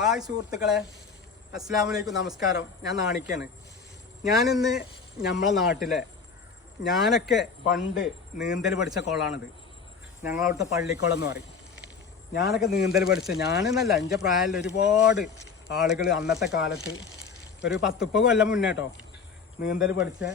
Hi സുഹൃത്തുക്കളെ, അസ്സലാമലൈക്കും, നമസ്കാരം. ഞാൻ നാണിക്കാണ്. ഞാനിന്ന് നമ്മളെ നാട്ടിലെ ഞാനൊക്കെ പണ്ട് നീന്തൽ പഠിച്ച കുളമാണിത്. ഞങ്ങളവിടുത്തെ പള്ളിക്കുളം എന്ന് പറയും. ഞാനൊക്കെ നീന്തൽ പഠിച്ച ഞാനെന്നല്ല, എൻ്റെ പ്രായത്തിൽ ഒരുപാട് ആളുകൾ അന്നത്തെ കാലത്ത് ഒരു 10-30 കൊല്ലം മുന്നേ കേട്ടോ നീന്തൽ പഠിച്ച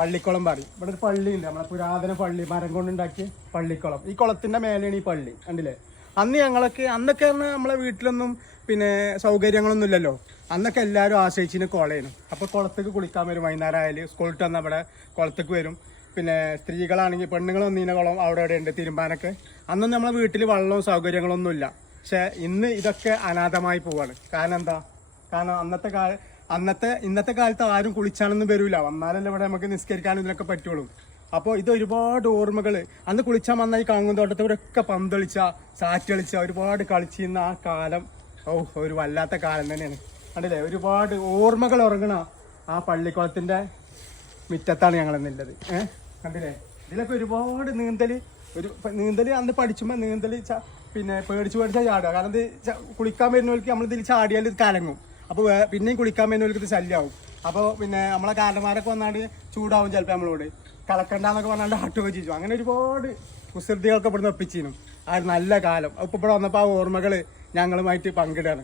പള്ളിക്കുളം പറയും. ഇവിടെ ഒരു പള്ളിയുണ്ട്, നമ്മളെ പുരാതന പള്ളി, മരം കൊണ്ടുണ്ടാക്കിയ പള്ളിക്കുളം. ഈ കുളത്തിൻ്റെ മേലെയാണ് ഈ പള്ളി, കണ്ടില്ലേ? അന്നൊക്കെ പറഞ്ഞാൽ നമ്മളെ വീട്ടിലൊന്നും പിന്നെ സൗകര്യങ്ങളൊന്നും ഇല്ലല്ലോ. അന്നൊക്കെ എല്ലാവരും ആശ്രയിച്ചിന് കുളയാണ്. അപ്പോൾ കുളത്തേക്ക് കുളിക്കാൻ വരും. വൈകുന്നേരം ആയാലും സ്കൂളിട്ട് വന്നാൽ അവിടെ കുളത്തേക്ക് വരും. പിന്നെ സ്ത്രീകളാണെങ്കിൽ പെണ്ണുങ്ങൾ വന്നീന കുളം അവിടെ ഉണ്ട് തിരുമ്പാനൊക്കെ. അന്നൊന്നും നമ്മളെ വീട്ടിൽ വെള്ളവും സൗകര്യങ്ങളൊന്നും ഇല്ല. പക്ഷേ ഇന്ന് ഇതൊക്കെ അനാഥമായി പോവാണ്. കാരണം എന്താ? കാരണം ഇന്നത്തെ കാലത്ത് ആരും കുളിച്ചാനൊന്നും വരില്ല. വന്നാലല്ലേ ഇവിടെ നമുക്ക് നിസ്കരിക്കാനും ഇതിനൊക്കെ പറ്റുള്ളൂ. അപ്പോൾ ഇത് ഒരുപാട് ഓർമ്മകൾ. അന്ന് കുളിച്ചാൽ വന്നാൽ ഈ കാങ്ങുന്തോട്ടത്തിലൂടെയൊക്കെ പന്തളിച്ച, സാറ്റ് കളിച്ച, ഒരുപാട് കളിച്ചിരുന്ന ആ കാലം ഒരു വല്ലാത്ത കാലം തന്നെയാണ്. കണ്ടില്ലേ? ഒരുപാട് ഓർമ്മകൾ ഉറങ്ങണ ആ പള്ളിക്കുളത്തിൻ്റെ മുറ്റത്താണ് ഞങ്ങളെന്നുള്ളത്. കണ്ടില്ലേ? ഇതിലൊക്കെ ഒരുപാട് നീന്തൽ അന്ന് പഠിച്ചുമ്പോൾ നീന്തൽ പിന്നെ പേടിച്ച് ചാടുക. കാരണം ഇത് കുളിക്കാൻ വരുന്നവർക്ക് നമ്മളിതിൽ ചാടിയാൽ ഇത് കലങ്ങും. അപ്പോൾ പിന്നെയും കുളിക്കാൻ വരുന്നവർക്ക് ഇത് ശല്യമാവും. അപ്പോൾ പിന്നെ നമ്മളെ കാരണന്മാരൊക്കെ വന്നാണ്ട് ചൂടാവും ചിലപ്പോൾ നമ്മളോട്. കളക്കണ്ടെന്നൊക്കെ പറഞ്ഞാണ്ട് ആട്ടുകയൊക്കെ ചെയ്തു. അങ്ങനെ ഒരുപാട് കുസൃതികളൊക്കെ ഇവിടുന്ന് ഒപ്പിച്ചിരുന്നു. ആ ഒരു നല്ല കാലം. അപ്പോൾ ഇവിടെ വന്നപ്പോൾ ആ ഓർമ്മകൾ ഞങ്ങളുമായിട്ട് പങ്കിടുകയാണ്.